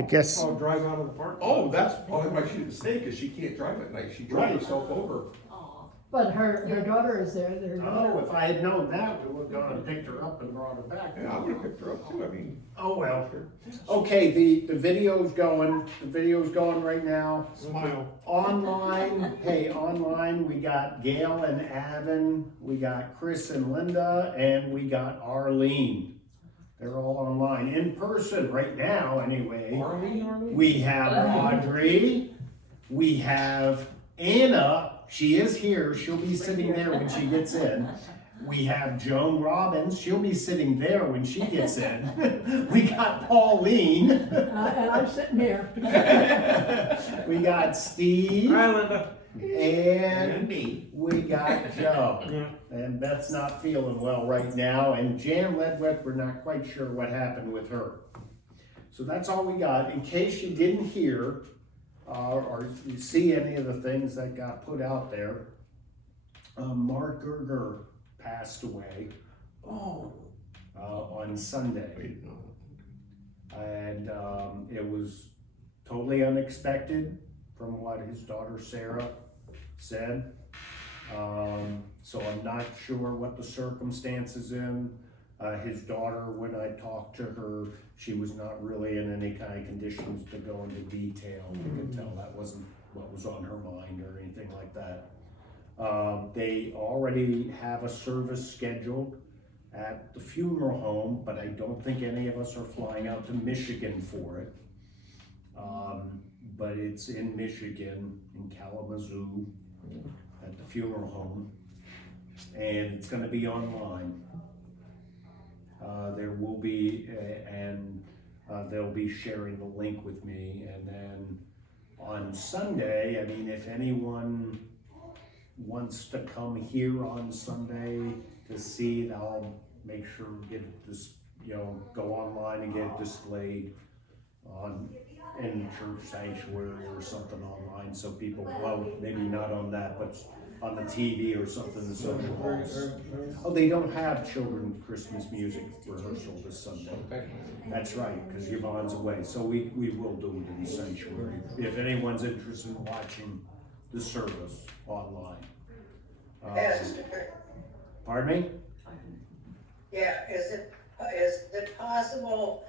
I guess, Oh, drive out of the park. Oh, that's probably why she didn't stay, because she can't drive at night. She drove Right. herself over. But her daughter is there, their oh, daughter. if I had known that, we would've gone and picked her up and brought her back. Yeah, I would've picked her up too, I mean. Oh, well. Okay, the video's going, right now. Smile. Online, hey, online, we got Gail and Avon, we got Chris and Linda, and we got Arlene. They're all online, in person right now, anyway. Arlene? We have Audrey, we have Anna, she is here, she'll be sitting there when she gets in. We have Joan Robbins, she'll be sitting there when she gets in. We got Pauline. And I'm sitting here. We got Steve. Hi, Linda. And me. we got Joe. Yeah. And Beth's not feeling well right now, and Jan Ledwith, we're not quite sure what happened with her. So that's all we got. In case you didn't hear, or you see any of the things that got put out there, Mark Gerger passed away on Sunday. Wait, no. And it was totally unexpected from what his daughter Sarah said. So I'm not sure what the circumstances in. His daughter, when I talked to her, she was not really in any kind of conditions to go into detail. You could tell that wasn't what was on her mind or anything like that. They already have a service scheduled at the funeral home, but I don't think any of us are flying out to Michigan for it. But it's in Michigan, in Kalamazoo, at the funeral home, and it's gonna be online. There will be, they'll be sharing the link with me, and then on Sunday, I mean, if anyone wants to come here on Sunday to see it, I'll make sure to get this, go online and get it displayed in church sanctuary or something online, so people, well, maybe not on that, but on the TV or something, the social halls. Oh, they don't have children's Christmas music rehearsal this Sunday. That's right, because Yvonne's away, so we will do it in the sanctuary, if anyone's interested in watching the service online. Pardon me? Yeah, is it possible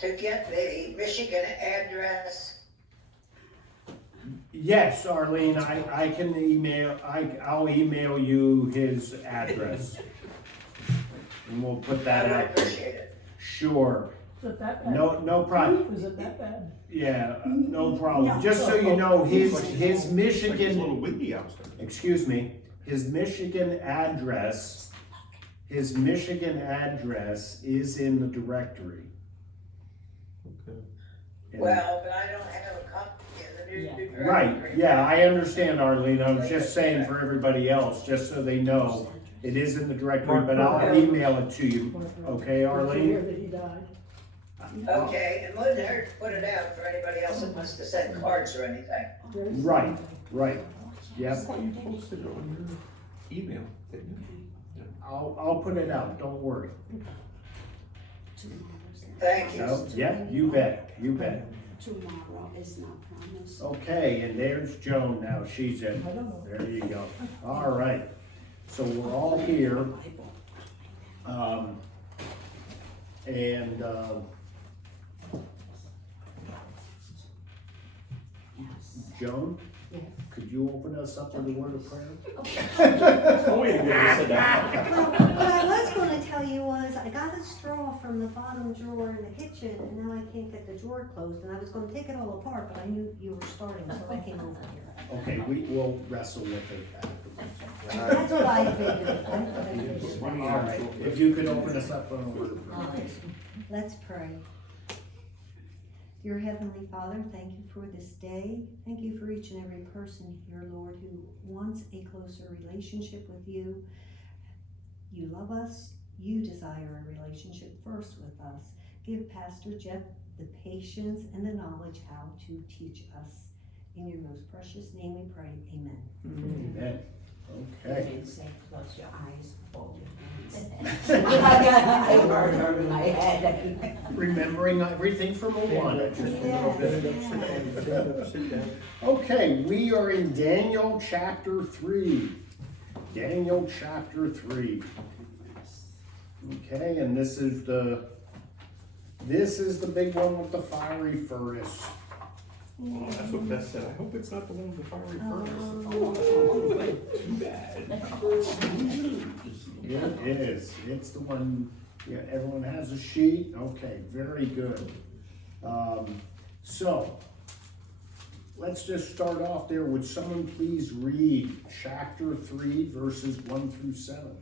to get the Michigan address? Yes, Arlene, I can email, I'll email you his address. And we'll put I that would out. appreciate it. Sure, Is it that bad? no problem, Is it that bad? yeah, no problem. Just so you know, his It's like it's a Michigan, little windy outside. excuse me, his Michigan address is in the directory. And- Well, but I don't have a copy of the new directory. Right, yeah, I understand, Arlene, I was just saying for everybody else, just so they know, it is in the directory, but I'll email it to you, okay, Did you hear Arlene? that he died? Okay, and wouldn't hurt to put it out for anybody else that wants to send cards or anything. Very Right, sad. right, yep, That's what you posted on your email, didn't you? I'll put it out, don't worry. Thank you. No, yeah, you bet. Tomorrow is not promised. Okay, and there's Joan now, she's in, I don't know. there you go, all right, so we're all here, and, Joan, could you open us up with a word of prayer? Oh, wait, you sit down. Well, what I was gonna tell you was, I got a straw from the bottom drawer in the kitchen, and now I can't get the drawer closed, and I was gonna take it all apart, but I knew you were starting, so I came over here. Okay, we will wrestle with it afterwards. That's what I figured. All right, if you could open us up with a word of prayer. Let's pray. Dear Heavenly Father, thank you for this day. Thank you for each and every person here, Lord, who wants a closer relationship with you. You love us. You desire a relationship first with us. Give Pastor Jeff the patience and the knowledge how to teach us. In your most precious name we pray, amen. Amen. Okay. didn't say close your eyes, fold your hands. I heard her in my head. Remembering everything from Moana. just a little bit. Stand up, sit down. Okay, we are in Daniel chapter 3. Daniel chapter 3. Okay, and this is the big one with the fiery furnace. Oh, that's what Beth said. I hope it's not the one with the fiery furnace. Oh, too bad. Yeah, it is. It's the one, yeah, everyone has a sheet. Okay, very good. So, let's just start off there. Would someone please read chapter 3, verses 1 through 7?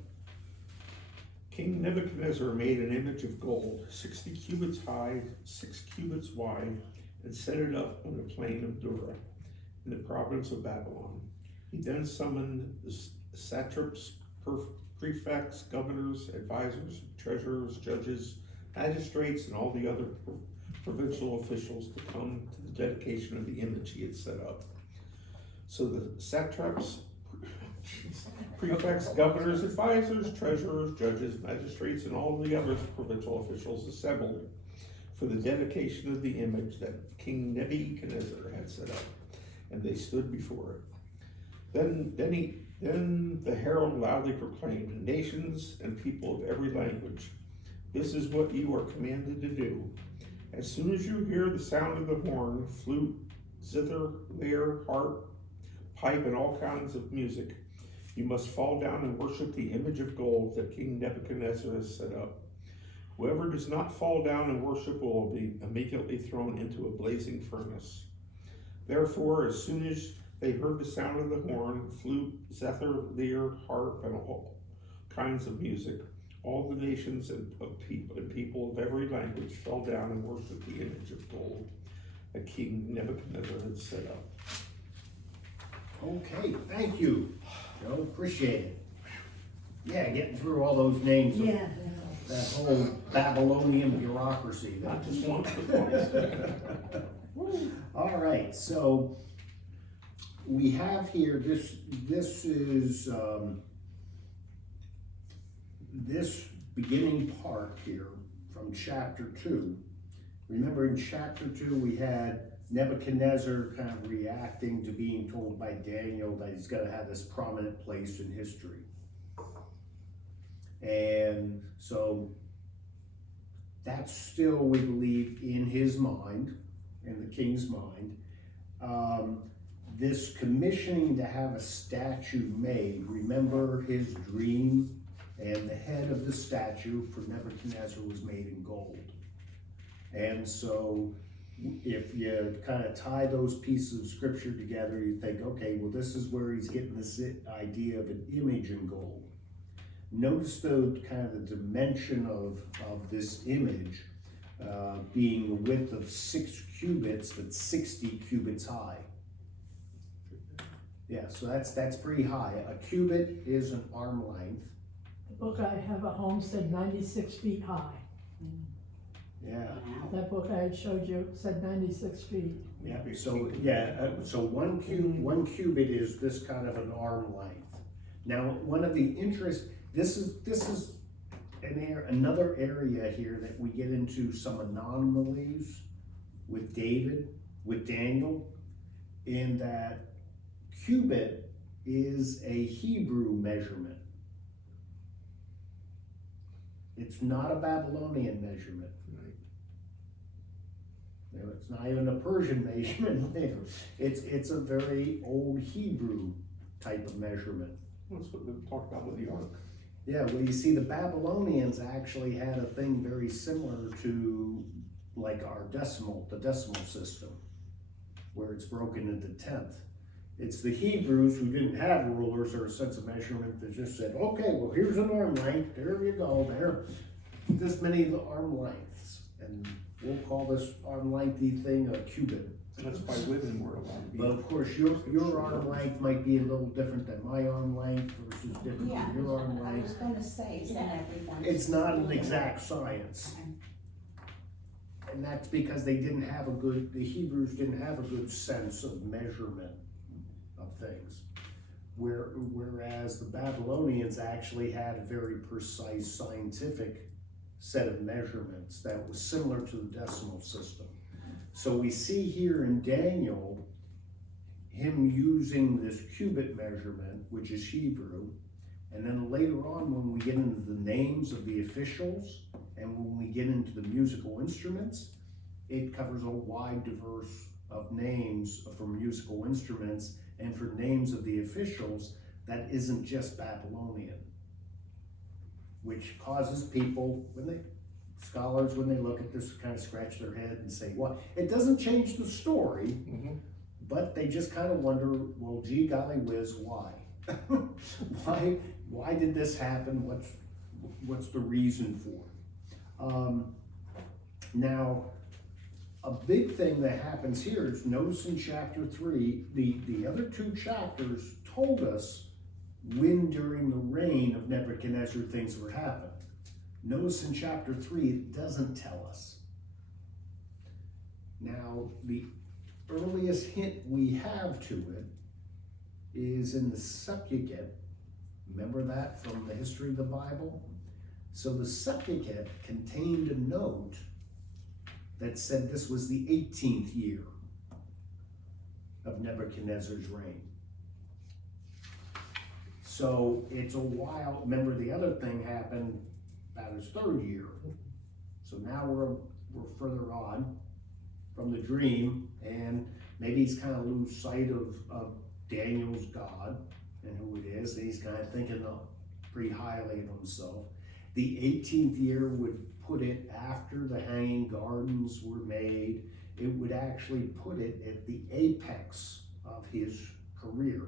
King Nebuchadnezzar made an image of gold, 60 cubits high, 6 cubits wide, and set it up on the plain of Dura, in the province of Babylon. He then summoned the satraps, prefects, governors, advisors, treasurers, judges, magistrates, and all the other provincial officials to come to the dedication of the image he had set up. So the satraps, prefects, governors, advisors, treasurers, judges, magistrates, and all the other provincial officials assembled for the dedication of the image that King Nebuchadnezzar had set up, and they stood before it. Then the herald loudly proclaimed, "Nations and people of every language, this is what you are commanded to do. As soon as you hear the sound of the horn, flute, zither, lyre, harp, pipe, and all kinds of music, you must fall down and worship the image of gold that King Nebuchadnezzar has set up. Whoever does not fall down and worship will be immediately thrown into a blazing furnace." Therefore, as soon as they heard the sound of the horn, flute, zither, lyre, harp, and all kinds of music, all the nations and people of every language fell down and worshiped the image of gold that King Nebuchadnezzar had set up. Okay, thank you, Joe, appreciate it. Yeah, getting through all those names of Yeah. that whole Babylonian bureaucracy. Not just once, but twice. All right, so we have here, this is, this beginning part here from chapter 2. Remember in chapter 2, we had Nebuchadnezzar kind of reacting to being told by Daniel that he's gonna have this prominent place in history. And so that's still, we believe, in his mind, in the king's mind. This commissioning to have a statue made, remember his dream, and the head of the statue for Nebuchadnezzar was made in gold. And so if you kind of tie those pieces of scripture together, you think, okay, well, this is where he's getting this idea of an image in gold. Notice the kind of the dimension of this image being the width of 6 cubits, but 60 cubits high. Yeah, so that's pretty high. A cubit is an arm length. The book I have at home said 96 feet high. Yeah, That book I had showed you said 96 feet. yeah. So so one cubit is this kind of an arm length. Now, one of the this is another area here that we get into some anomalies with Daniel, in that cubit is a Hebrew measurement. It's not a Babylonian measurement. You know, it's not even a Persian measurement. It's a very old Hebrew type of measurement. That's what we talked about with the ark. Yeah, well, you see, the Babylonians actually had a thing very similar to like our the decimal system, where it's broken into 10th. It's the Hebrews who didn't have rulers or a sense of measurement that just said, okay, well, here's an arm length, there you go, there, this many arm lengths, and we'll call this arm lengthy thing a cubit. That's by women we're allowed to be. But of course, your arm length might be a little different than my arm length versus different Yeah, than your arm I was length. gonna say, isn't everyone? It's not an exact science. And that's because the Hebrews didn't have a good sense of measurement of things. whereas the Babylonians actually had a very precise scientific set of measurements that was similar to the decimal system. So we see here in Daniel him using this cubit measurement, which is Hebrew, and then later on when we get into the names of the officials and when we get into the musical instruments, it covers a wide diverse of names for musical instruments and for names of the officials that isn't just Babylonian, which causes people, scholars, when they look at this, kind of scratch their head and say, what? It doesn't change the story, but they just kind of wonder, well, gee golly whiz, why? Why did this happen? What's the reason for it? Now, a big thing that happens here is, notice in chapter 3, the other two chapters told us when during the reign of Nebuchadnezzar things were happening. Notice in chapter 3, it doesn't tell us. Now, the earliest hint we have to it is in the Septuagint. Remember that from the history of the Bible? So the Septuagint contained a note that said this was the 18th year of Nebuchadnezzar's reign. So it's a while. Remember, the other thing happened about his 3rd year. So now we're further on from the dream, and maybe he's kind of lose sight of Daniel's God and who it is, and he's kind of thinking pretty highly of himself. The 18th year would put it after the Hanging Gardens were made. It would actually put it at the apex of his career.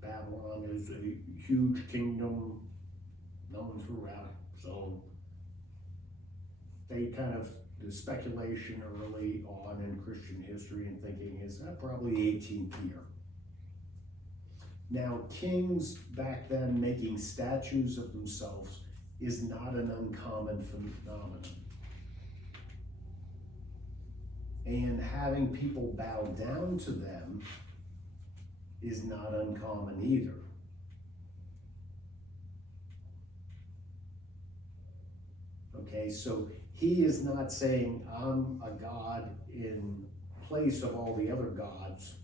Babylon is a huge kingdom known throughout, so they kind of, the speculation early on in Christian history and thinking is that probably the 18th year. Now, kings back then making statues of themselves is not an uncommon phenomenon. And having people bow down to them is not uncommon either. Okay, so he is not saying, I'm a god in place of all the other gods.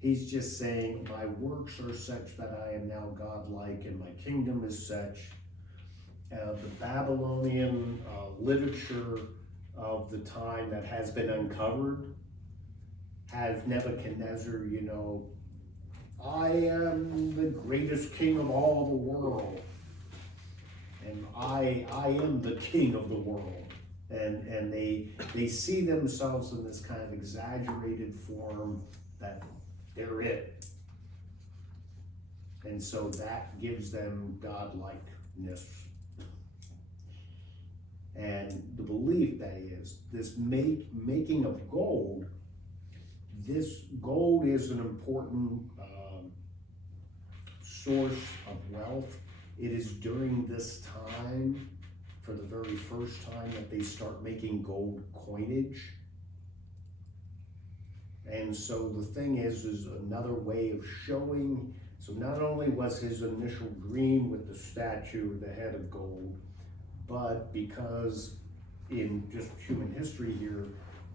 He's just saying, my works are such that I am now godlike and my kingdom is such. The Babylonian literature of the time that has been uncovered has Nebuchadnezzar, I am the greatest king of all the world. And I am the king of the world. And they see themselves in this kind of exaggerated form that they're it. And so that gives them godlikeness. And the belief that is, this making of gold, this gold is an important source of wealth. It is during this time, for the very first time, that they start making gold coinage. And so the thing is another way of showing, so not only was his initial dream with the statue, the head of gold, but because in just human history here,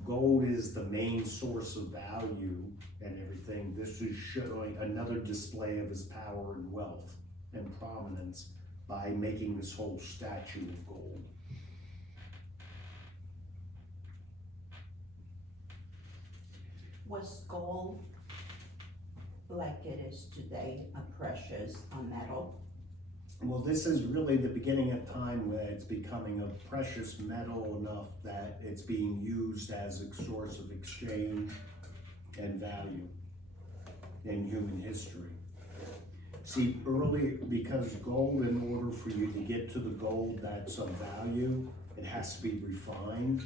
gold is the main source of value and everything. This is showing another display of his power and wealth and prominence by making this whole statue of gold. Was gold, like it is today, a precious metal? Well, this is really the beginning of time where it's becoming a precious metal enough that it's being used as a source of exchange and value in human history. See, early, because gold, in order for you to get to the gold that's of value, it has to be refined.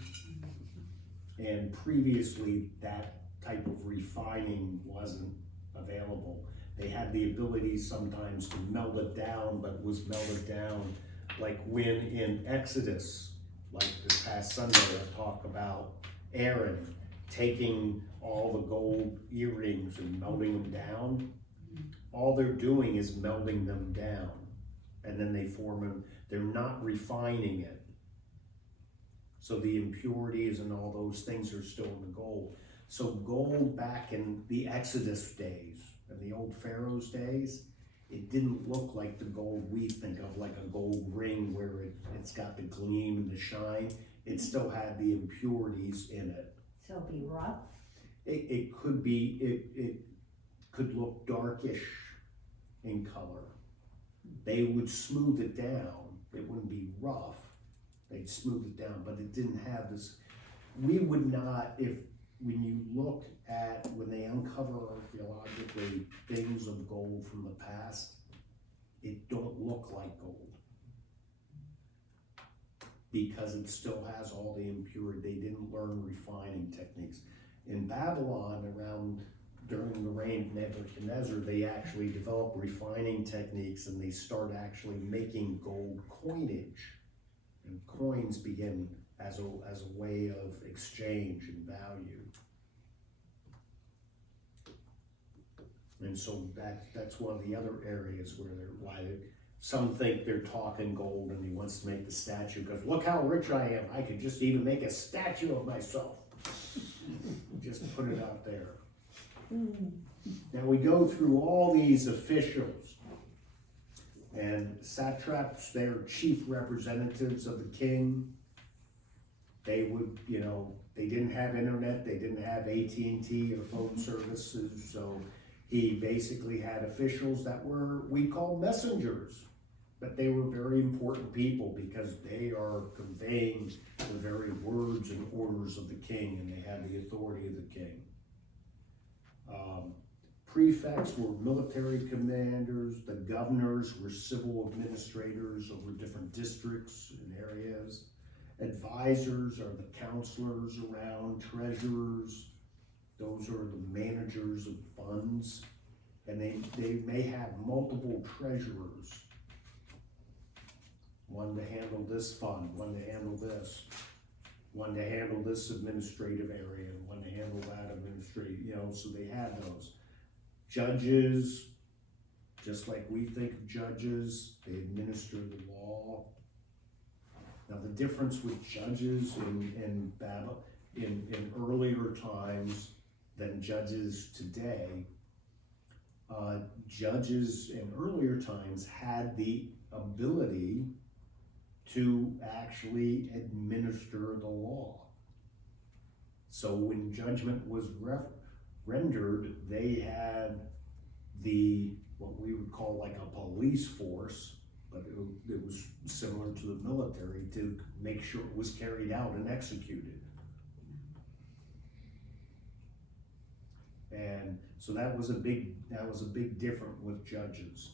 And previously, that type of refining wasn't available. They had the ability sometimes to melt it down, but was melted down like when in Exodus, like this past Sunday, I talk about Aaron. taking all the gold earrings and melting them down. All they're doing is melting them down, and then they form them. They're not refining it. So the impurities and all those things are still in the gold. So gold back in the Exodus days and the old Pharaoh's days, it didn't look like the gold we think of, like a gold ring where it's got the gleam and the shine. It still had the impurities in it. So it'll be rough. It could be, it could look darkish in color. They would smooth it down. It wouldn't be rough. They'd smooth it down, but it didn't have this. We would not, when you look at, when they uncover archaeologically things of gold from the past, it don't look like gold. Because it still has all the impurity. They didn't learn refining techniques. In Babylon, during the reign of Nebuchadnezzar, they actually developed refining techniques, and they start actually making gold coinage. And coins begin as a way of exchange and value. And so that's one of the other areas where some think they're talking gold, and he wants to make the statue because look how rich I am. I could just even make a statue of myself. Just put it out there. Now we go through all these officials, and satraps, they're chief representatives of the king. They would, they didn't have internet, they didn't have AT&T or phone services, so he basically had officials that we call messengers, but they were very important people because they are conveying the very words and orders of the king, and they had the authority of the king. Prefects were military commanders. The governors were civil administrators over different districts and areas. Advisors are the counselors around. Treasurers, those are the managers of funds. And they may have multiple treasurers. One to handle this fund, one to handle this, one to handle this administrative area, and one to handle that administrative, so they had those. Judges, just like we think of judges, they administer the law. Now the difference with judges in earlier times than judges today, judges in earlier times had the ability to actually administer the law. So when judgment was rendered, they had what we would call like a police force, but it was similar to the military to make sure it was carried out and executed. And so that was a big difference with judges.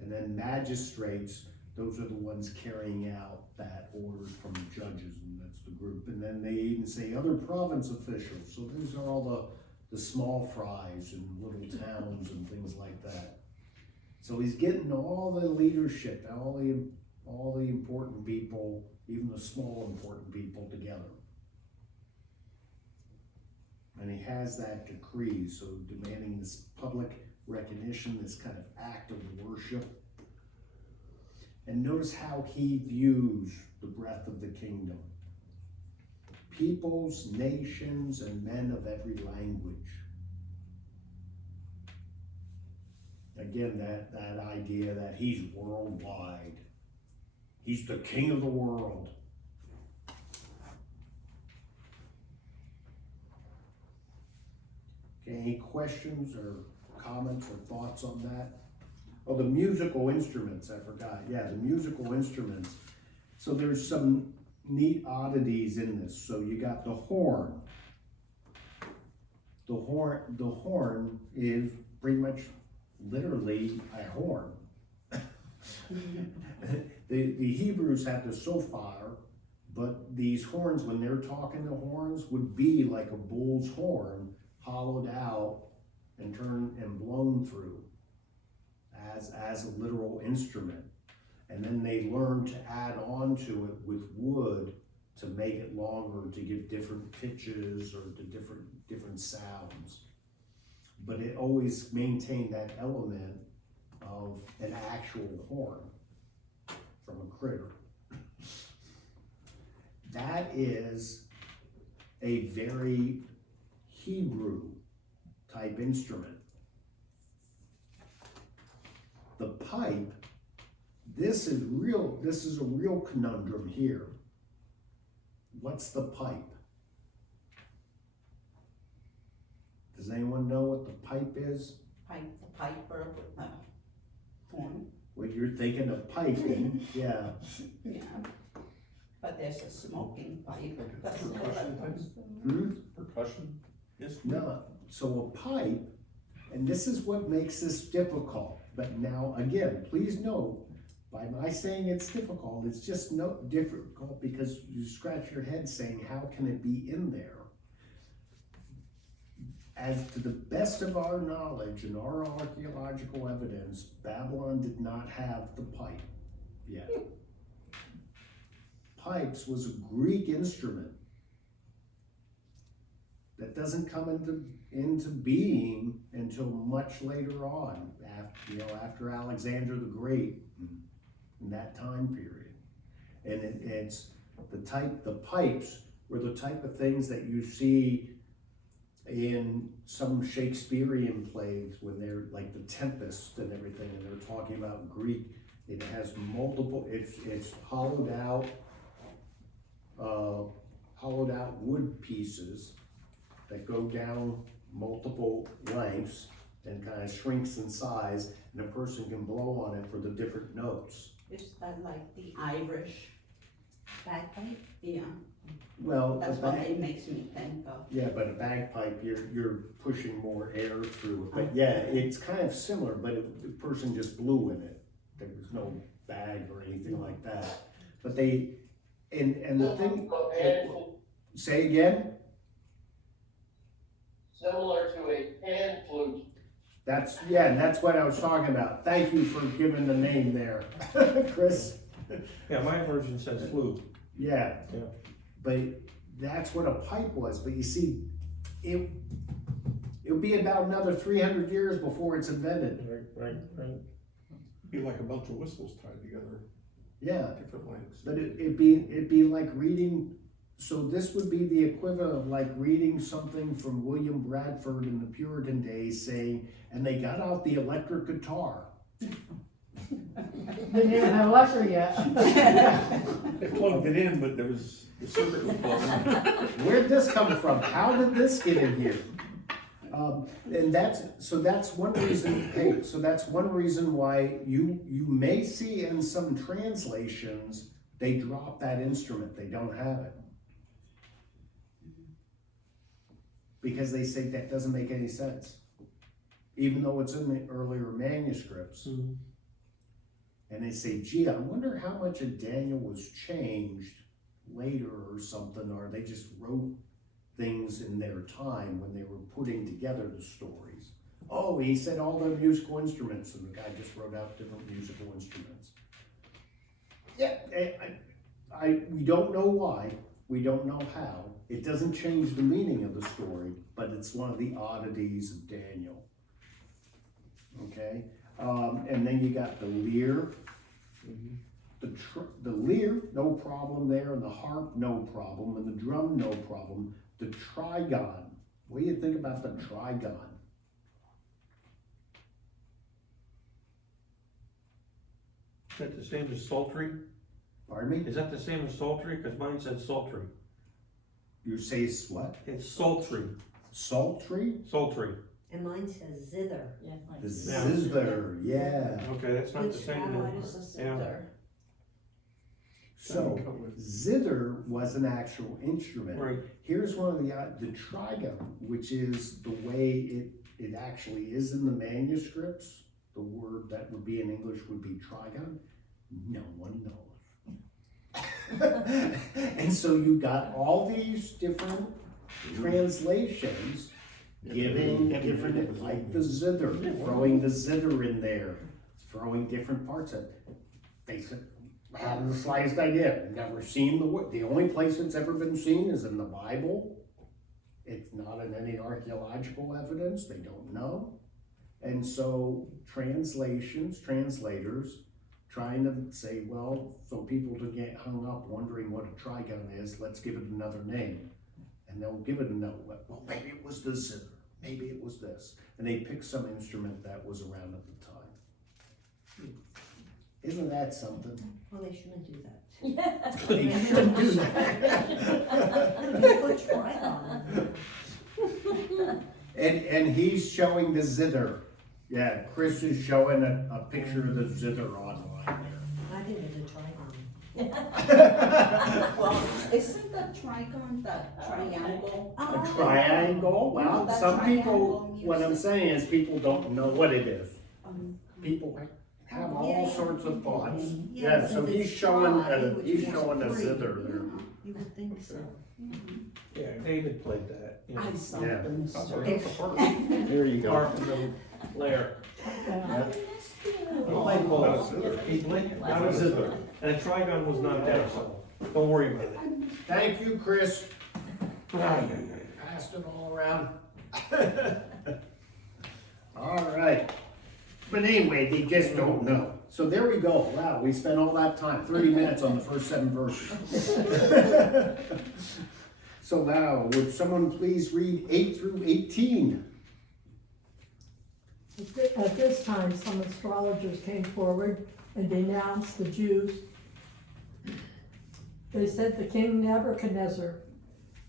And then magistrates, those are the ones carrying out that orders from the judges, and that's the group. And then they even say other province officials. So these are all the small fries in little towns and things like that. So he's getting all the leadership, all the important people, even the small important people together. And he has that decree, so demanding this public recognition, this kind of act of worship. And notice how he views the breadth of the kingdom. Peoples, nations, and men of every language. Again, that idea that he's worldwide. He's the king of the world. Okay, any questions or comments or thoughts on that? Oh, the musical instruments, I forgot. Yeah, the musical instruments. So there's some neat oddities in this. So you got the horn. The horn is pretty much literally a horn. The Hebrews had the shofar, but these horns, when they're talking the horns, would be like a bull's horn, hollowed out and turned and blown through as a literal instrument. And then they learned to add on to it with wood to make it longer, to give different pitches or to different sounds. But it always maintained that element of an actual horn from a critter. That is a very Hebrew type instrument. The pipe, this is a real conundrum here. What's the pipe? Does anyone know what the pipe is? Pipe, the piper with the horn. Well, you're thinking of piping, yeah. Yeah. But there's a smoking pipe. That's all Percussion that thing? Hmm? Percussion? Yes. No, so a pipe, and this is what makes this difficult, but now, again, please note, by my saying it's difficult, it's just no difficult because you scratch your head saying, how can it be in there? As to the best of our knowledge and our archaeological evidence, Babylon did not have the pipe yet. Pipes was a Greek instrument that doesn't come into being until much later on, after Alexander the Great, in that time period. And it's the pipes were the type of things that you see in some Shakespearean plays when they're like The Tempest and everything, and they're talking about Greek. It has multiple, it's hollowed out wood pieces that go down multiple lengths and kind of shrinks in size, and a person can blow on it for the different notes. is that like the Irish bagpipe? Yeah, Well, that's what it makes me think of. yeah, but a bagpipe, you're pushing more air through it. But yeah, it's kind of similar, but the person just blew in it. There was no bag or anything like that. But they, and the thing, say again? Similar to a pan flute. And that's what I was talking about. Thank you for giving the name there, Chris. Yeah, my version says flute. Yeah. Yeah. But that's what a pipe was. But you see, it'll be about another 300 years before it's invented. Right. Be like a bunch of whistles tied together, Yeah. different lengths. But it'd be like reading, so this would be the equivalent of like reading something from William Bradford in the Puritan days saying, and they got out the electric guitar. They didn't have electric yet. They plugged it in, but the circuit was plugged in. Where'd this come from? How did this get in here? And that's one reason, hey, so that's one reason why you may see in some translations, they drop that instrument, they don't have it. Because they say that doesn't make any sense. Even though it's in the earlier manuscripts. Mm-hmm. And they say, gee, I wonder how much of Daniel was changed later or something, or they just wrote things in their time when they were putting together the stories. Oh, he said all the musical instruments, and the guy just wrote out different musical instruments. Yeah, we don't know why, we don't know how. It doesn't change the meaning of the story, but it's one of the oddities of Daniel. Okay, and then you got the lyre. The lyre, no problem there, and the harp, no problem, and the drum, no problem. The trigon, what do you think about the trigon? Is that the same as psaltery? Pardon me? Is that the same as psaltery? Because mine said sultry. You say what? It's sultry. Sultry? Sultry. And mine says zither. The zither, yeah. Okay, that's not the Which same. rabbi then. is a Yeah. zither? So, zither was an actual instrument. Right. Here's one of the trigon, which is the way it actually is in the manuscripts. The word that would be in English would be trigon. No one knows. And so you got all these different translations giving different, like the zither, throwing the zither in there, throwing different parts of it. They said, haven't the slightest idea. Never seen the word. The only place it's ever been seen is in the Bible. It's not in any archaeological evidence. They don't know. And so translators, trying to say, well, so people to get hung up wondering what a trigon is, let's give it another name. And they'll give it another, well, maybe it was the zither, maybe it was this. And they pick some instrument that was around at the time. Isn't that something? Well, they shouldn't do that. They should do that. You put trigon. And he's showing the zither. Yeah, Chris is showing a picture of the zither online there. I think it's a trigon. Well, isn't the trigon the triangle? A triangle? Well, that some people, triangle what I'm music. saying is people don't know what it is. Um, People have Yeah, all yeah. sorts of thoughts. Yeah, Yeah, so if he's it's showing, tri, it would he's be showing a three. zither there. You would think so. Yeah, David played that. You know, I saw Yeah. the That's mystery. a part of it. There you go. harp and the lyre. Yeah. He played Not a both. zither. He played, not a zither. And a trigon was not there, so don't worry about it. Thank you, Chris. Right. Passed it all around. All right. But anyway, they just don't know. So there we go. Wow, we spent all that time, 30 minutes on the first 7 verses. So now, would someone please read 8 through 18? At this time, some astrologers came forward and denounced the Jews. They said to King Nebuchadnezzar,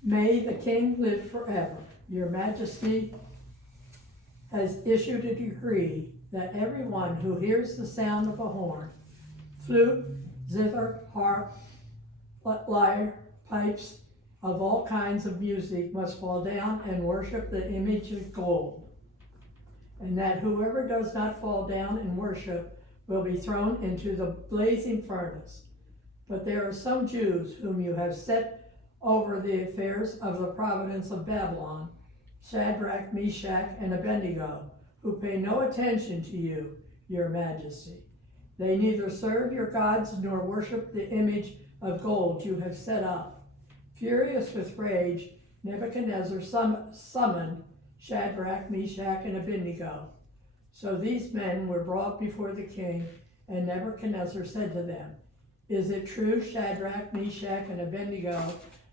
"May the king live forever. Your Majesty has issued a decree that everyone who hears the sound of a horn, flute, zither, harp, lyre, pipes, of all kinds of music must fall down and worship the image of gold. And that whoever does not fall down and worship will be thrown into the blazing furnace. But there are some Jews whom you have set over the affairs of the province of Babylon, Shadrach, Meshach, and Abednego, who pay no attention to you, your Majesty. They neither serve your gods nor worship the image of gold you have set up." Furious with rage, Nebuchadnezzar summoned Shadrach, Meshach, and Abednego. So these men were brought before the king, and Nebuchadnezzar said to them, "Is it true, Shadrach, Meshach, and Abednego,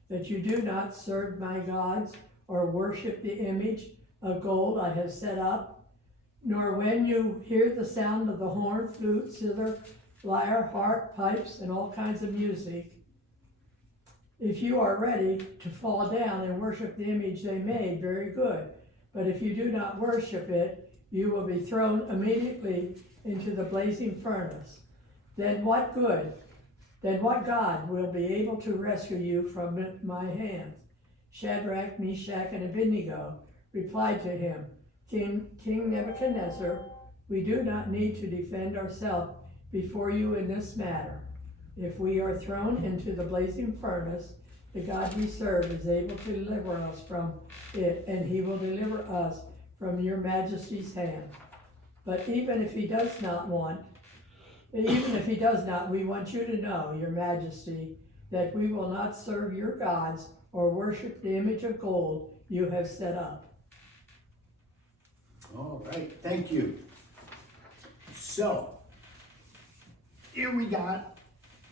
that you do not serve my gods or worship the image of gold I have set up? Nor when you hear the sound of the horn, flute, zither, lyre, harp, pipes, and all kinds of music, if you are ready to fall down and worship the image they made, very good. But if you do not worship it, you will be thrown immediately into the blazing furnace. Then what good? Then what God will be able to rescue you from my hands?" Shadrach, Meshach, and Abednego replied to him, King Nebuchadnezzar, "We do not need to defend ourselves before you in this matter. If we are thrown into the blazing furnace, the God we serve is able to deliver us from it, and he will deliver us from your Majesty's hand. But even if he does not, we want you to know, your Majesty, that we will not serve your gods or worship the image of gold you have set up." All right, thank you. So, here we got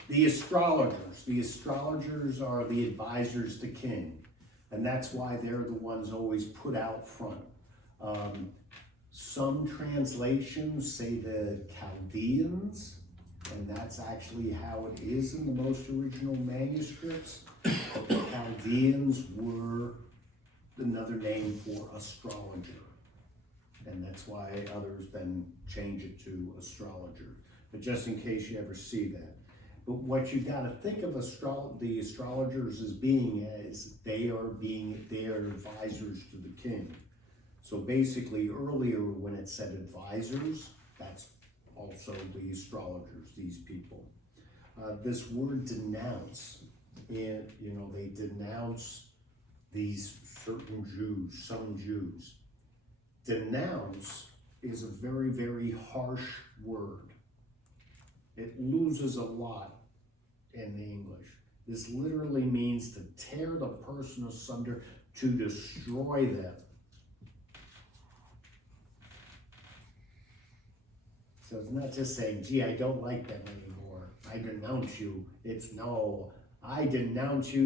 the astrologers. The astrologers are the advisors to king, and that's why they're the ones always put out front. Some translations say the Chaldeans, and that's actually how it is in the most original manuscripts. But the Chaldeans were another name for astrologer. And that's why others then change it to astrologer. But just in case you ever see that. But what you gotta think of the astrologers as being is they are advisors to the king. So basically earlier when it said advisors, that's also the astrologers, these people. This word denounce, and they denounce these certain Jews, some Jews. Denounce is a very, very harsh word. It loses a lot in the English. This literally means to tear the person asunder, to destroy them. So it's not just saying, gee, I don't like them anymore, I denounce you. It's no, I denounce you,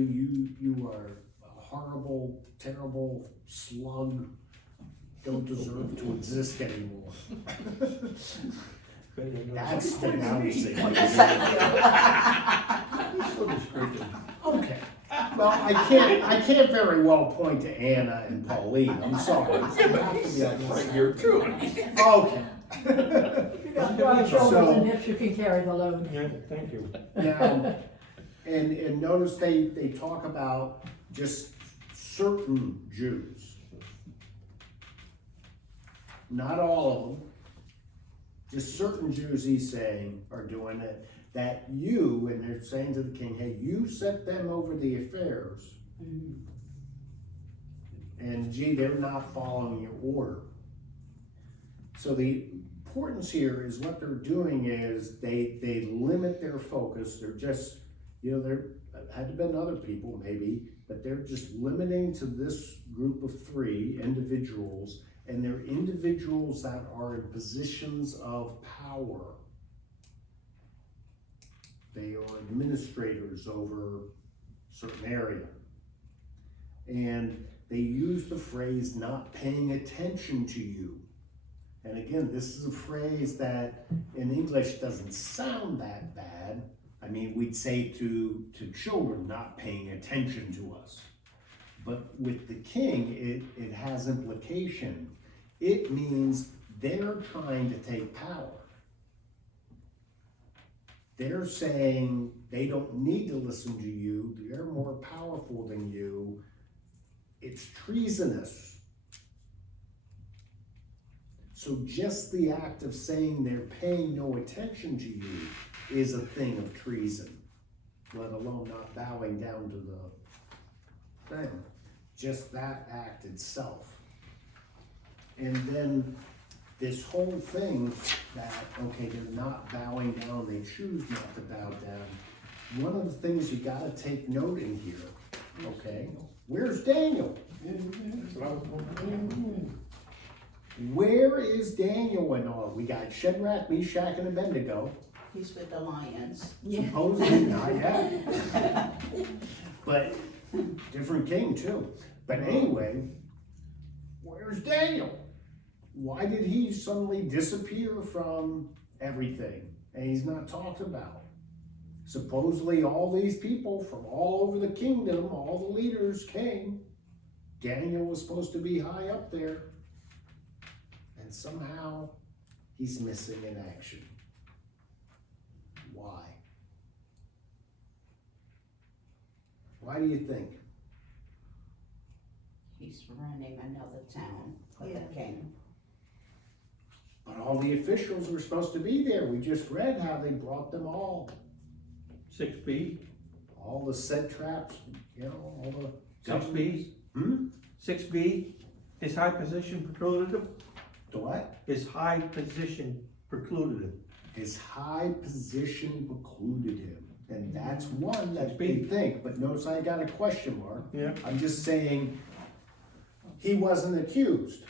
you are a horrible, terrible slug, don't deserve to exist anymore. That's denouncing. So descriptive. Okay, well, I can't very well point to Anna and Pauline, I'm sorry. Right here too. Okay. You got broad shoulders and hips, you can carry the load. Yeah, thank you. Now, and notice they talk about just certain Jews. Not all of them. Just certain Jews, he's saying, are doing it. That you, and they're saying to the king, hey, you set them over the affairs. And gee, they're not following your order. So the importance here is what they're doing is they limit their focus. They're just, there had to been other people maybe, but they're just limiting to this group of 3 individuals, and they're individuals that are in positions of power. They are administrators over a certain area. And they use the phrase not paying attention to you. And again, this is a phrase that in English doesn't sound that bad. I mean, we'd say to children not paying attention to us. But with the king, it has implication. It means they're trying to take power. They're saying they don't need to listen to you. They're more powerful than you. It's treasonous. So just the act of saying they're paying no attention to you is a thing of treason, let alone not bowing down to the thing. Just that act itself. And then this whole thing that, okay, they're not bowing down, they choose not to bow down. One of the things you gotta take note in here, okay, where's Daniel? Where is Daniel and all? We got Shadrach, Meshach, and Abednego. He's with the lions. Supposedly not yet. But different king too. But anyway, where's Daniel? Why did he suddenly disappear from everything? And he's not talked about. Supposedly all these people from all over the kingdom, all the leaders came. Daniel was supposed to be high up there. And somehow he's missing in action. Why? Why do you think? He's running another town for the king. But all the officials were supposed to be there. We just read how they brought them all. 6B, All the satraps, all the... 6B, Hmm? 6B, his high position precluded him? The what? His high position precluded him. His high position precluded him. And that's one that they Big. think, but notice I got a question mark. Yeah. I'm just saying, he wasn't accused.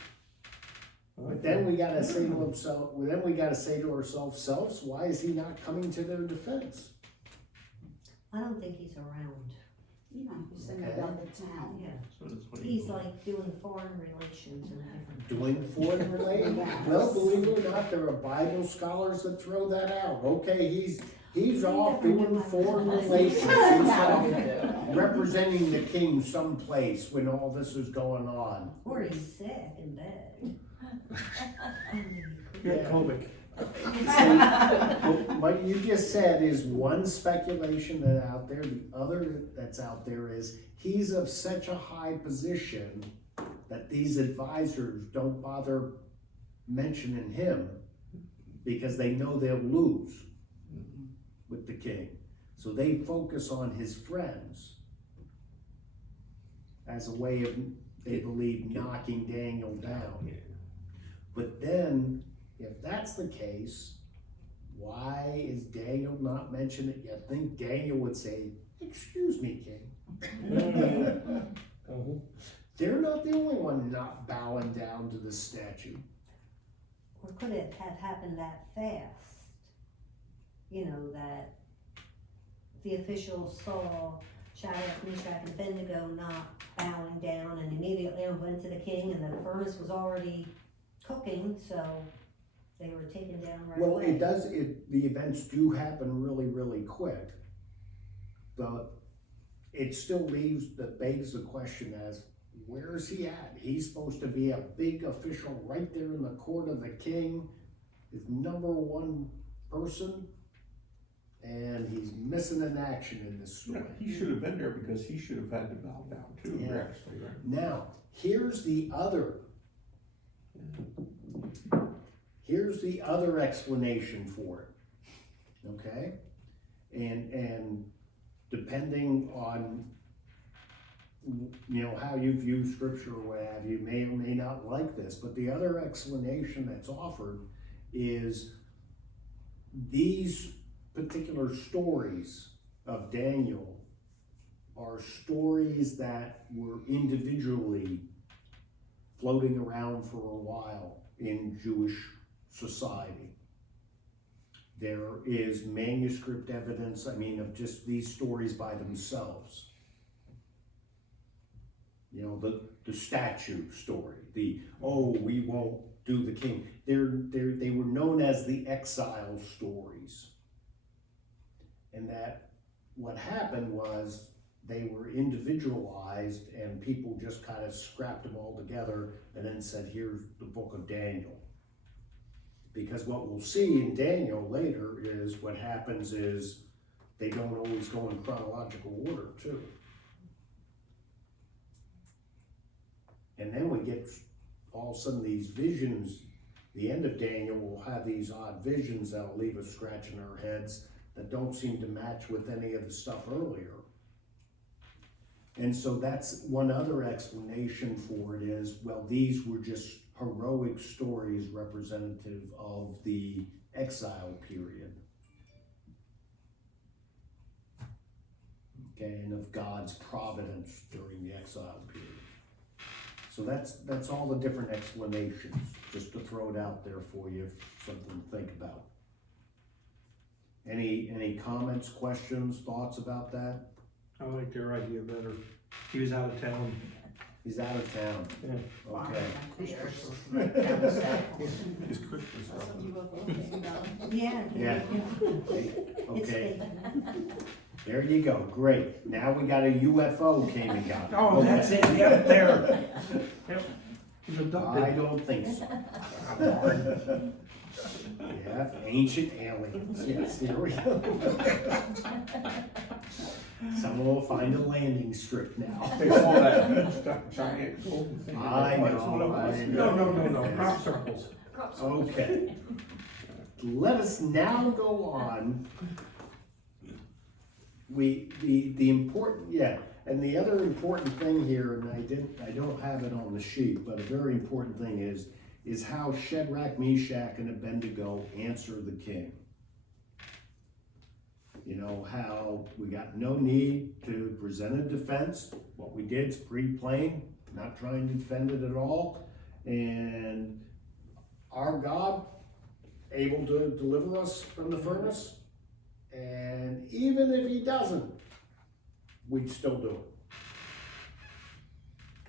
But then we gotta say to ourselves, why is he not coming to their defense? I don't think he's around. He's in Okay. another town. Yeah. So that's what He's like doing foreign relations and different. Doing foreign relations? Yes. Well, believe it or not, there are Bible scholars that throw that out. Okay, he's off doing foreign relations. He's off representing the king someplace when all this is going on. Or he's sick in bed. Yeah, Yeah. COVID. What you just said is one speculation that's out there. The other that's out there is he's of such a high position that these advisors don't bother mentioning him because they know they'll lose with the king. So they focus on his friends as a way of, they believe, knocking Daniel down. Yeah. But then, if that's the case, Why is Daniel not mentioned it? You think Daniel would say, excuse me, king. They're not the only one not bowing down to the statue. Or could it have happened that fast? You know, that the officials saw Shadrach, Meshach, and Abednego not bowing down and immediately went to the king, and the furnace was already cooking, so they were taken down right Well, away. the events do happen really, really quick. But it still begs the question as, where is he at? He's supposed to be a big official right there in the court of the king, his number one person, and he's missing in action in this Yeah, story. he should have been there because he should have had to bow down too, Yeah. actually, right? Now, here's the other explanation for it, okay? And depending on, you know, how you view scripture or what have you, may or may not like this, but the other explanation that's offered is these particular stories of Daniel are stories that were individually floating around for a while in Jewish society. There is manuscript evidence, of just these stories by themselves. You know, the statue story, we won't do the king. They were known as the exile stories. And that what happened was they were individualized and people just kind of scrapped them all together and then said, here's the book of Daniel. Because what we'll see in Daniel later is what happens is they don't always go in chronological order too. And then we get all of a sudden these visions, the end of Daniel will have these odd visions that'll leave us scratching our heads that don't seem to match with any of the stuff earlier. And so that's one other explanation for it is, well, these were just heroic stories representative of the exile period. Okay, and of God's providence during the exile period. So that's all the different explanations, just to throw it out there for you, something to think about. Any comments, questions, thoughts about that? I like their idea better. He was out of town. He's out of town. Yeah. Okay. His Christmas stuff. Yeah. Yeah. It's Okay, fake. there you go, great. Now we got a UFO came and got. Oh, that's it, yep, there. Yep. He's abducted. I don't think so. Yeah, ancient aliens, yes, here we go. Someone will find a landing strip now. They saw that huge, giant golden thing. I That's what it know, was. I No, crop circles. Okay. Let us now go on. The important, and the other important thing here, and I don't have it on the sheet, but a very important thing is how Shadrach, Meshach, and Abednego answer the king. You know, how we got no need to present a defense. What we did is pretty plain, not trying to defend it at all. And our God able to deliver us from the furnace. And even if he doesn't, we'd still do it.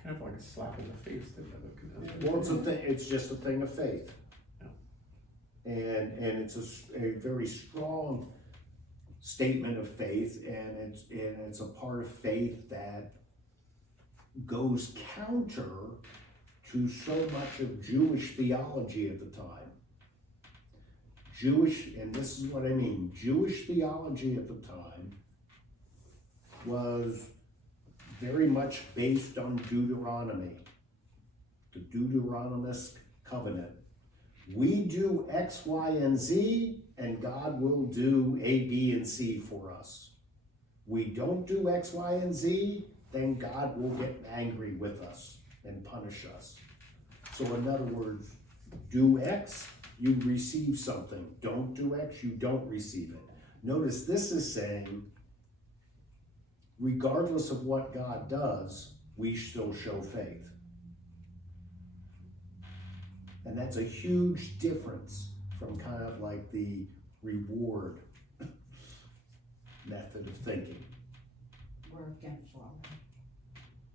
Kind of like a slap in the face to Nebuchadnezzar. Well, it's just a thing of faith. And it's a very strong statement of faith, and it's a part of faith that goes counter to so much of Jewish theology at the time. And this is what I mean, Jewish theology at the time was very much based on Deuteronomy, the Deuteronomist covenant. We do X, Y, and Z, and God will do A, B, and C for us. We don't do X, Y, and Z, then God will get angry with us and punish us. So in other words, Do X, you receive something. Don't do X, you don't receive it. Notice this is saying, regardless of what God does, we still show faith. And that's a huge difference from kind of like the reward method of thinking, Working for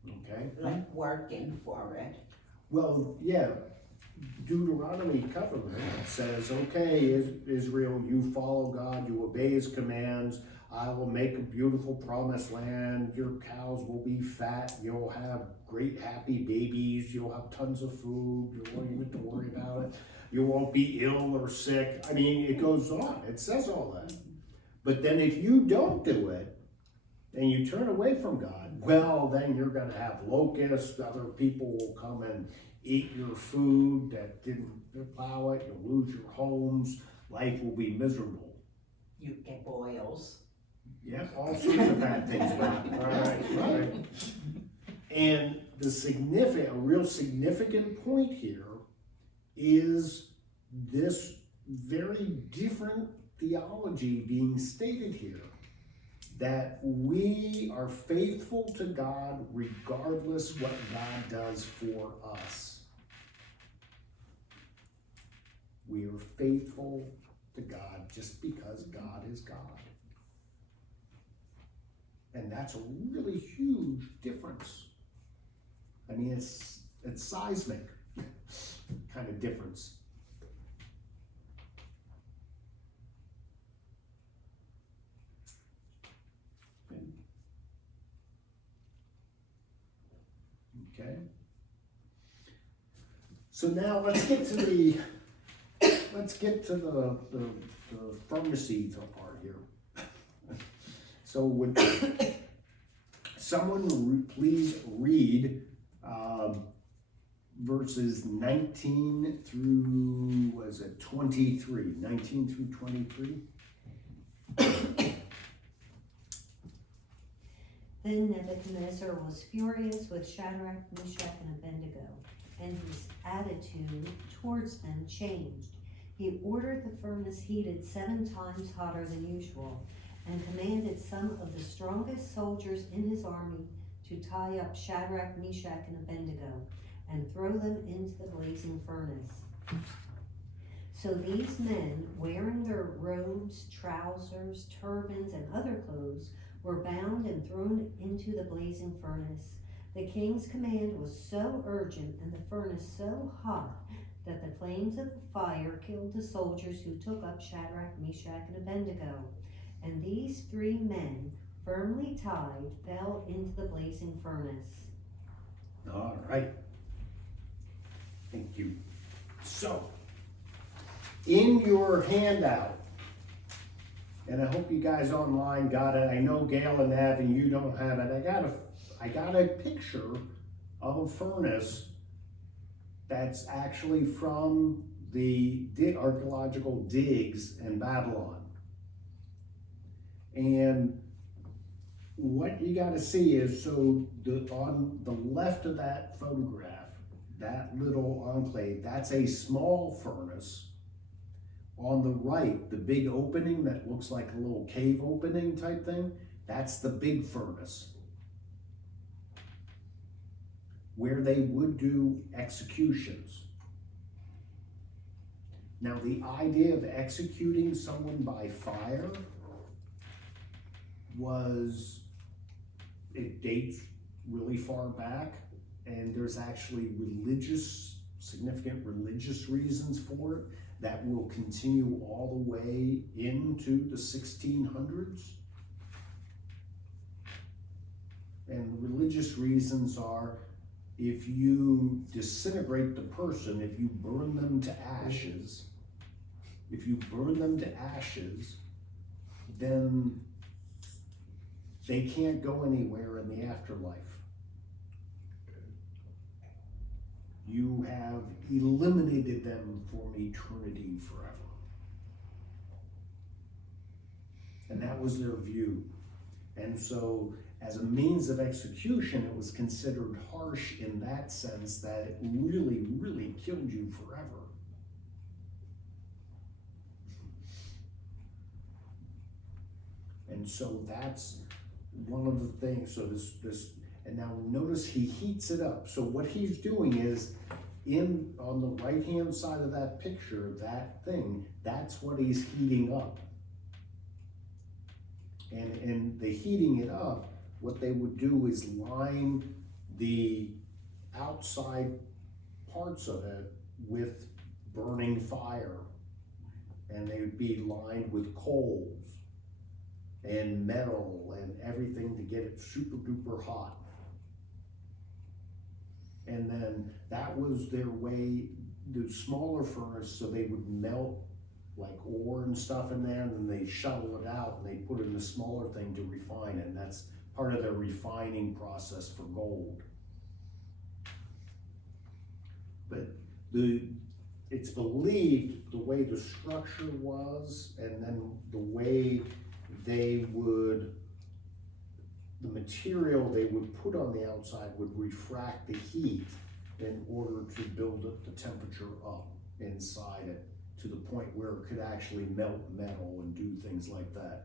okay? it, like working for it. Well, yeah, Deuteronomy covenant says, okay, Israel, you follow God, you obey his commands, I will make a beautiful promised land, your cows will be fat, you'll have great happy babies, you'll have tons of food, you won't even have to worry about it, you won't be ill or sick. I mean, it goes on, it says all that. But then if you don't do it, and you turn away from God, well, then you're gonna have locusts, other people will come and eat your food that didn't plow it, you'll lose your homes, life will be miserable. You get boils. Yeah, all sorts of bad things happen. Right. And a real significant point here is this very different theology being stated here. That we are faithful to God regardless what God does for us. We are faithful to God just because God is God. And that's a really huge difference. I mean, it's seismic kind of difference. Okay. So now let's get to the pharmacy part here. So would someone please read verses 19 through 23? 19 through 23. Then Nebuchadnezzar was furious with Shadrach, Meshach, and Abednego, and his attitude towards them changed. He ordered the furnace heated 7 times hotter than usual, and commanded some of the strongest soldiers in his army to tie up Shadrach, Meshach, and Abednego, and throw them into the blazing furnace. So these men, wearing their robes, trousers, turbans, and other clothes, were bound and thrown into the blazing furnace. The king's command was so urgent and the furnace so hot that the flames of the fire killed the soldiers who took up Shadrach, Meshach, and Abednego. And these 3 men, firmly tied, fell into the blazing furnace. All right. Thank you. So, in your handout, and I hope you guys online got it. I know Gail and Evan, you don't have it. I got a picture of a furnace that's actually from the archaeological digs in Babylon. And what you got to see is, so on the left of that photograph, that little enclave, that's a small furnace. On the right, the big opening that looks like a little cave opening type thing, that's the big furnace, where they would do executions. Now, the idea of executing someone by fire it dates really far back, and there's actually significant religious reasons for it that will continue all the way into the 1600s. And the religious reasons are, if you disintegrate the person, if you burn them to ashes, then they can't go anywhere in the afterlife. You have eliminated them from eternity forever. And that was their view. And so, as a means of execution, it was considered harsh in that sense that it really, really killed you forever. And so that's one of the things, so this, and now notice he heats it up. So what he's doing is, on the right-hand side of that picture, that thing, that's what he's heating up. And in the heating it up, what they would do is line the outside parts of it with burning fire. And they would be lined with coals and metal and everything to get it super duper hot. And then that was their way, the smaller furnace, so they would melt like ore and stuff in there, and then they shovel it out and they put it in the smaller thing to refine it. And that's part of their refining process for gold. But it's believed the way the structure was, and then the way they would, the material they would put on the outside would refract the heat in order to build up the temperature up inside it to the point where it could actually melt metal and do things like that.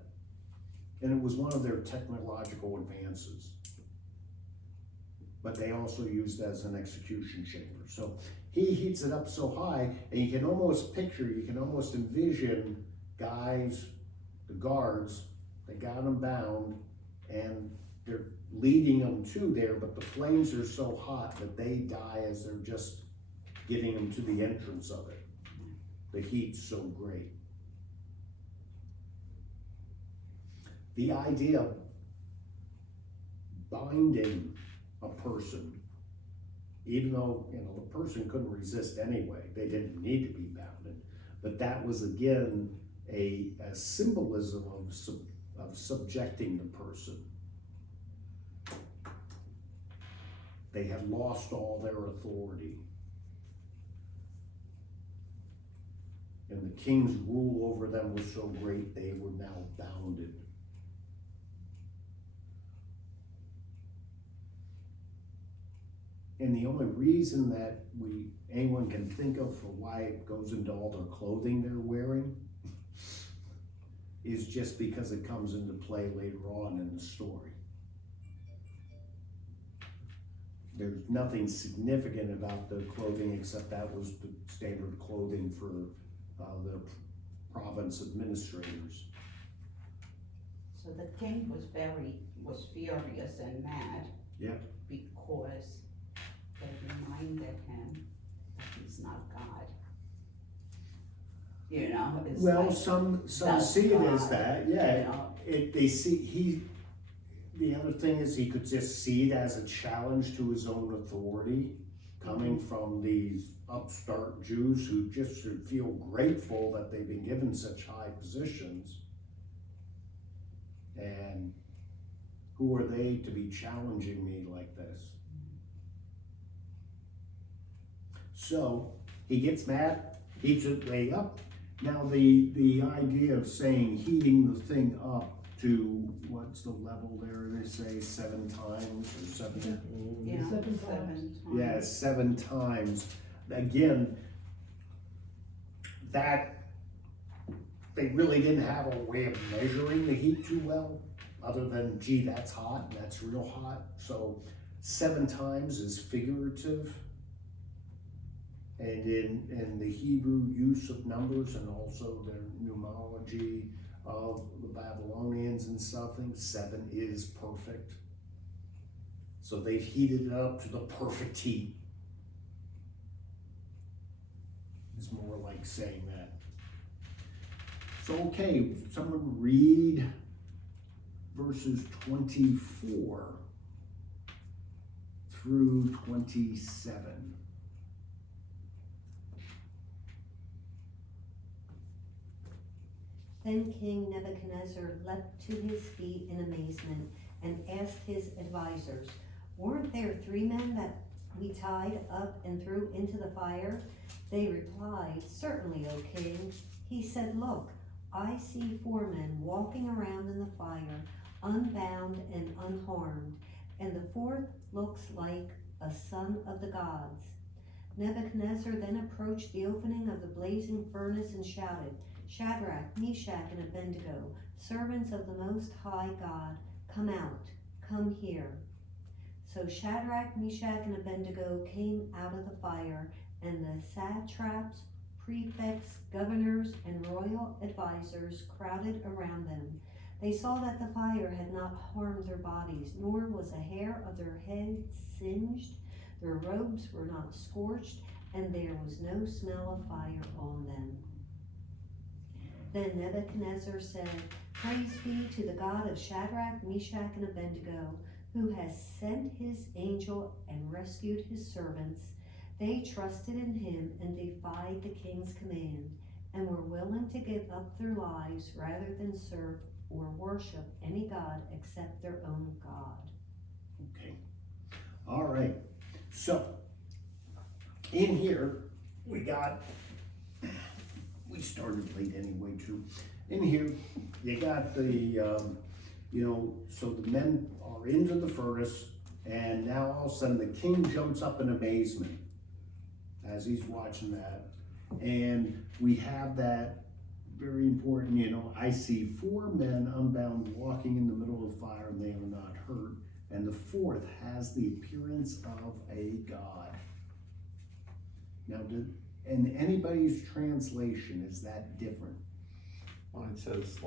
And it was one of their technological advances. But they also used it as an execution chamber. So he heats it up so high, and you can almost picture, you can almost envision guys, the guards, they got them bound, and they're leading them to there, but the flames are so hot that they die as they're just getting them to the entrance of it. The heat's so great. The idea of binding a person, even though, you know, the person couldn't resist anyway, they didn't need to be bounded, but that was again a symbolism of subjecting the person. They had lost all their authority. And the king's rule over them was so great, they were now bounded. And the only reason that anyone can think of for why it goes into all their clothing they're wearing is just because it comes into play later on in the story. There's nothing significant about the clothing except that was the standard clothing for the province administrators. So the king was furious and mad. Yeah. Because they reminded him that he's not God. You know, it's Well, like, some that's see it as God, that, yeah. you know. They see the other thing is he could just see it as a challenge to his own authority coming from these upstart Jews who just should feel grateful that they've been given such high positions. And who are they to be challenging me like this? So he gets mad, heats it way up. Now the idea of saying heating the thing up to, what's the level there, they say 7 times or 7? Yeah, 7 times. 7 times. Yeah, 7 times. Again, that, they really didn't have a way of measuring the heat too well, other than, gee, that's hot, and that's real hot. So 7 times is figurative. And in the Hebrew use of numbers and also their numerology of the Babylonians and something, 7 is perfect. So they've heated it up to the perfect heat. It's more like saying that. So, okay, someone read verses 24 through 27. Then King Nebuchadnezzar leapt to his feet in amazement and asked his advisors, "Weren't there 3 men that we tied up and threw into the fire?" They replied, "Certainly, O king." He said, "Look, I see 4 men walking around in the fire, unbound and unharmed, and the 4th looks like a son of the gods." Nebuchadnezzar then approached the opening of the blazing furnace and shouted, "Shadrach, Meshach, and Abednego, servants of the Most High God, come out, come here. So Shadrach, Meshach, and Abednego came out of the fire, and the satraps, prefects, governors, and royal advisors crowded around them. They saw that the fire had not harmed their bodies, nor was a hair of their heads singed, their robes were not scorched, and there was no smell of fire on them. Then Nebuchadnezzar said, Praise be to the God of Shadrach, Meshach, and Abednego, who has sent his angel and rescued his servants. They trusted in him and defied the king's command, and were willing to give up their lives rather than serve or worship any god except their own God. Okay. All right. So, in here, we started late anyway too. In here, you got the, so the men are into the furnace, and now all of a sudden the king jumps up in amazement as he's watching that. And we have that very important, I see 4 men unbound walking in the middle of the fire, and they are not hurt. And the 4th has the appearance of a god. Now, in anybody's translation, is that different? Mine says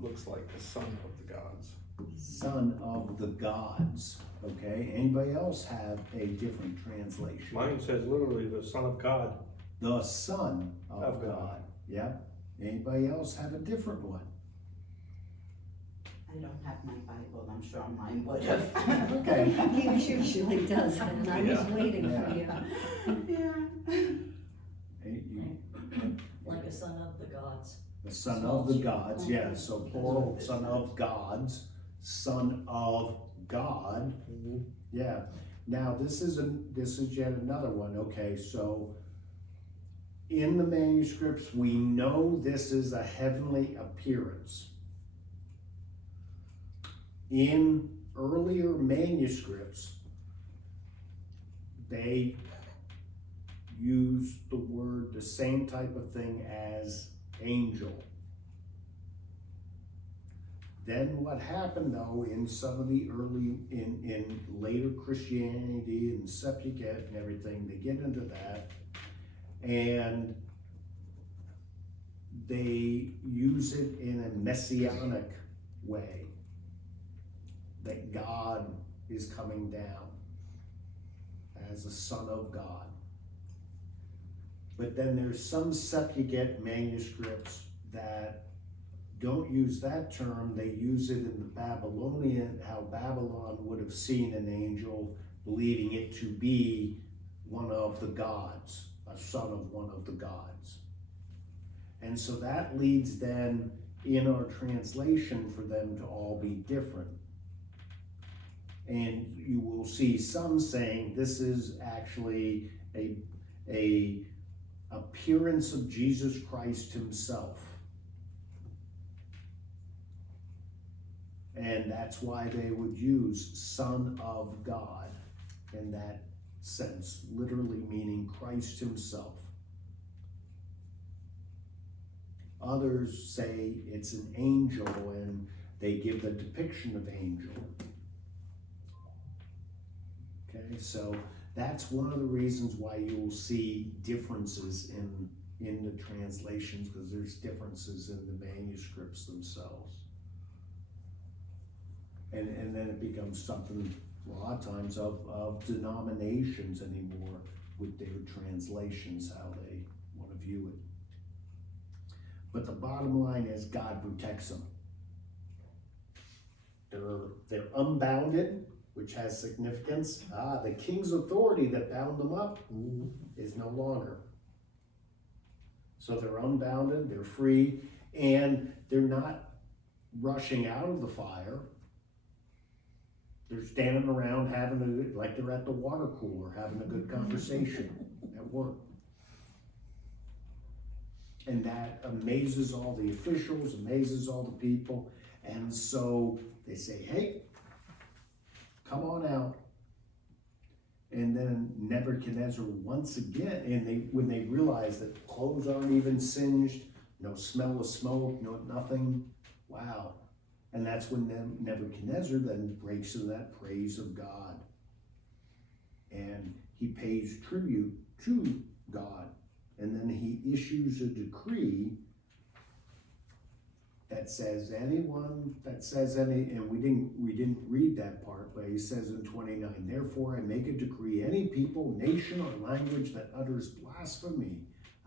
looks like the son of the gods. Son of the gods, okay? Anybody else have a different translation? Mine says literally the Son of God. The Son of God. God, yeah? Anybody else have a different one? I don't have my Bible, I'm sure mine would have. Okay. He usually does, and I was waiting for you. Yeah. Like a son of the gods. The Son of the gods, yeah, so plural, Son of gods, Son of God, yeah. Now, this is yet another one, okay, so in the manuscripts, we know this is a heavenly appearance. In earlier manuscripts, they used the same type of thing as angel. Then what happened though in some of the in later Christianity and Septuagint and everything, they get into that and they use it in a messianic way, that God is coming down as a son of God. But then there's some Septuagint manuscripts that don't use that term. They use it in the Babylonian, how Babylon would have seen an angel, believing it to be one of the gods, a son of one of the gods. And so that leads then in our translation for them to all be different. And you will see some saying this is actually a appearance of Jesus Christ himself. And that's why they would use Son of God in that sense, literally meaning Christ himself. Others say it's an angel and they give the depiction of angel. Okay, so that's one of the reasons why you'll see differences in the translations, because there's differences in the manuscripts themselves. And then it becomes something a lot of times of denominations anymore with their translations, how they want to view it. But the bottom line is God protects them. They're unbounded, which has significance. The king's authority that bound them up is no longer. So they're unbounded, they're free, and they're not rushing out of the fire. They're standing around like they're at the water cooler, having a good conversation at work. And that amazes all the officials, amazes all the people. And so they say, hey, come on out. And then Nebuchadnezzar once again, and when they realize that clothes aren't even singed, no smell of smoke, no nothing, Wow. And that's when Nebuchadnezzar then breaks into that praise of God. And he pays tribute to God. And then he issues a decree that says anyone that says any, and we didn't read that part, but he says in 29, therefore I make a decree, any people, nation, or language that utters blasphemy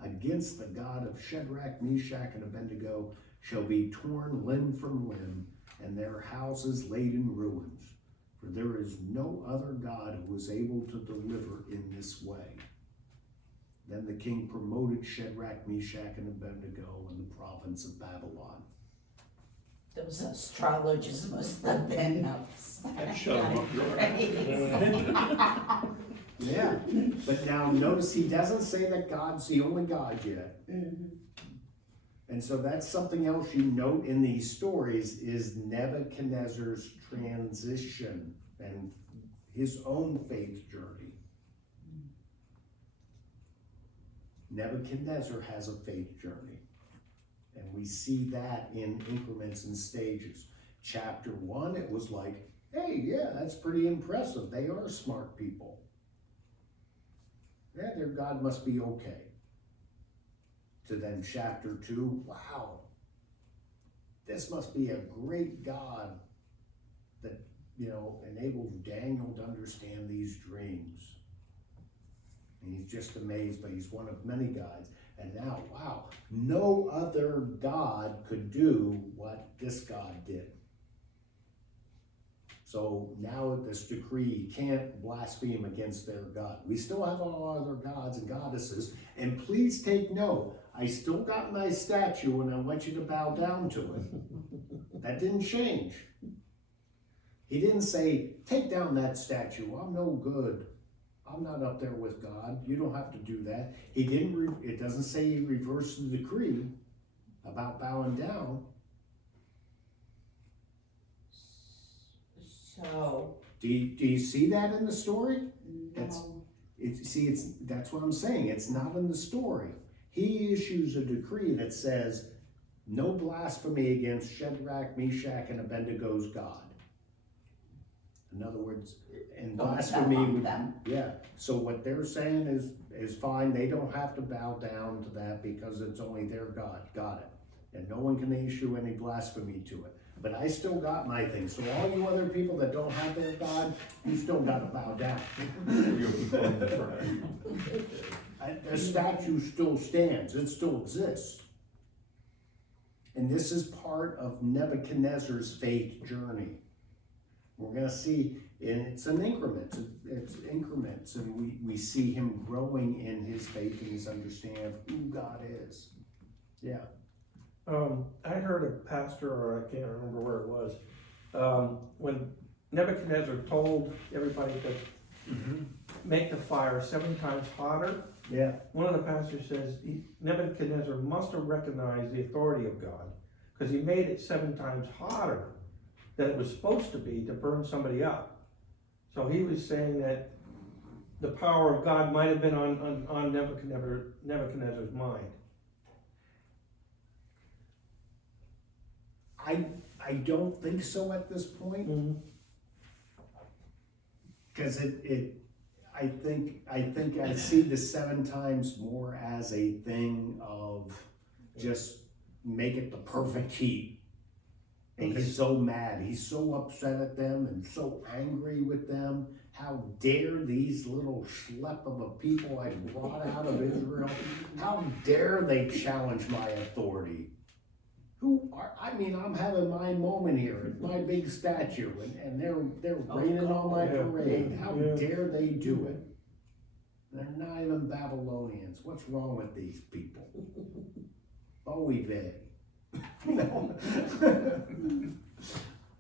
against the God of Shadrach, Meshach, and Abednego shall be torn limb from limb, and their houses laid in ruins. For there is no other God who is able to deliver in this way. Then the king promoted Shadrach, Meshach, and Abednego in the province of Babylon. Those astrologers must have been And shut 'em up, crazy. Yeah, but now notice he doesn't say that God's the only God yet. Mhm. And so that's something else you note in these stories is Nebuchadnezzar's transition and his own faith journey. Nebuchadnezzar has a faith journey. And we see that in increments and stages. Chapter 1, it was like, hey, yeah, that's pretty impressive. They are smart people. Yeah, their God must be okay. To then chapter 2, wow, this must be a great God that, enables Daniel to understand these dreams. And he's just amazed, but he's one of many gods. And now, wow, no other God could do what this God did. So now with this decree, you can't blaspheme against their God. We still have all other gods and goddesses. And please take note, I still got my statue and I want you to bow down to it. That didn't change. He didn't say, take down that statue, I'm no good. I'm not up there with God. You don't have to do that. He didn't, it doesn't say he reversed the decree about bowing down. So, Do you see that in the story? That's- no. That's what I'm saying. It's not in the story. He issues a decree that says no blasphemy against Shadrach, Meshach, and Abednego's God. In other words, and Don't blasphemy step on would, them. yeah. So what they're saying is fine. They don't have to bow down to that because it's only their God. Got it. And no one can issue any blasphemy to it. But I still got my thing. So all you other people that don't have their God, you still got to bow down. The statue still stands. It still exists. And this is part of Nebuchadnezzar's faith journey. We're going to see, and it's an increment. It's increments, and we see him growing in his faith and his understanding of who God is. Yeah. I heard a pastor, or I can't remember where it was, when Nebuchadnezzar told everybody to make the fire 7 times hotter. Yeah. One of the pastors says Nebuchadnezzar must have recognized the authority of God, because he made it 7 times hotter than it was supposed to be to burn somebody up. So he was saying that the power of God might have been on Nebuchadnezzar's mind. I don't think so at this point, because I think I see the 7 times more as a thing of just make it the perfect heat. And he's so mad, he's so upset at them and so angry with them. How dare these little schlep of a people I brought out of Israel, how dare they challenge my authority? I'm having my moment here, it's my big statue, and they're raining on my parade. How dare they do it? They're not even Babylonians. What's wrong with these people? Oy vey.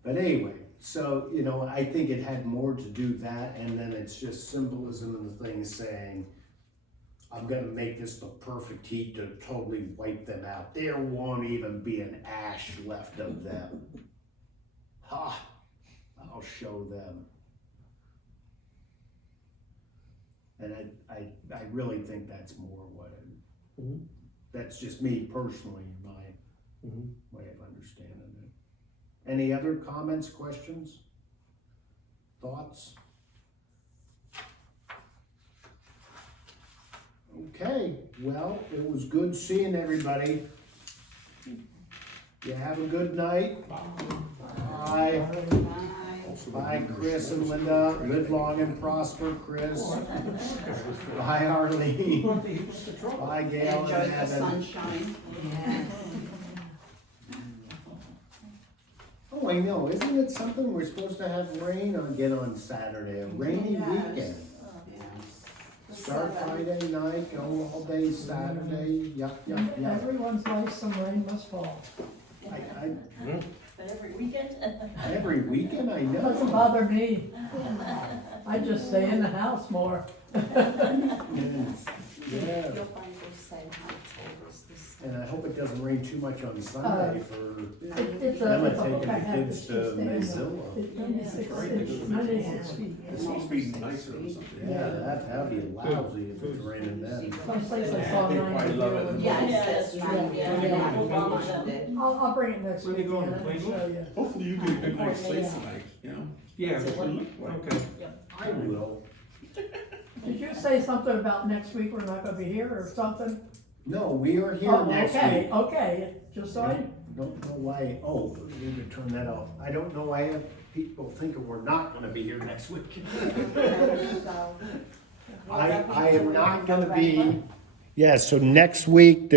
But anyway, so, I think it had more to do that, and then it's just symbolism of the thing saying, I'm gonna make this the perfect heat to totally wipe them out. There won't even be an ash left of them. Ha! I'll show them. And I really think that's more what it, that's just me personally, my way of understanding it. Any other comments, questions, thoughts? Okay, well, it was good seeing everybody. You have a good night. Bye. Bye, Chris and Linda. Live long and prosper, Chris. Bye, Arlene. Bye, Gail Enjoy and the Evan. sunshine. Yeah. Oh, I know, isn't it something we're supposed to have rain again on Saturday, a rainy Yes. weekend? Start Friday night, go all day Saturday, yup, yup, yup. Everyone's life, some rain must fall. But every weekend? Every weekend, I Doesn't know. bother me. I just stay in the house more. Yes, yeah, You'll find those same householders this. and I hope it doesn't rain too much on Sunday for No, It's Emma it's a taking book I the have kids that's to just in the- Mozilla. It's 96 right. feet, 96 feet. It's supposed to be nicer or something. Yeah, that'd be lousy if it's raining then. Some place I saw They 90. probably love it. Yes, that's right. Yeah, Yeah. Obama them. I'll bring it next Where week. you going, Deanna, and Cleveland? show you. Hopefully you get a good night's sleep tonight, you know? Yeah, That's it. okay. I will. Did you say something about next week we're not gonna be here or something? No, we are here Oh, next okay, week. okay, just so I, Don't know why, oh, we need to turn that off. I don't know why people think we're not gonna be here next week. So. I am not gonna be. Yeah, so next week,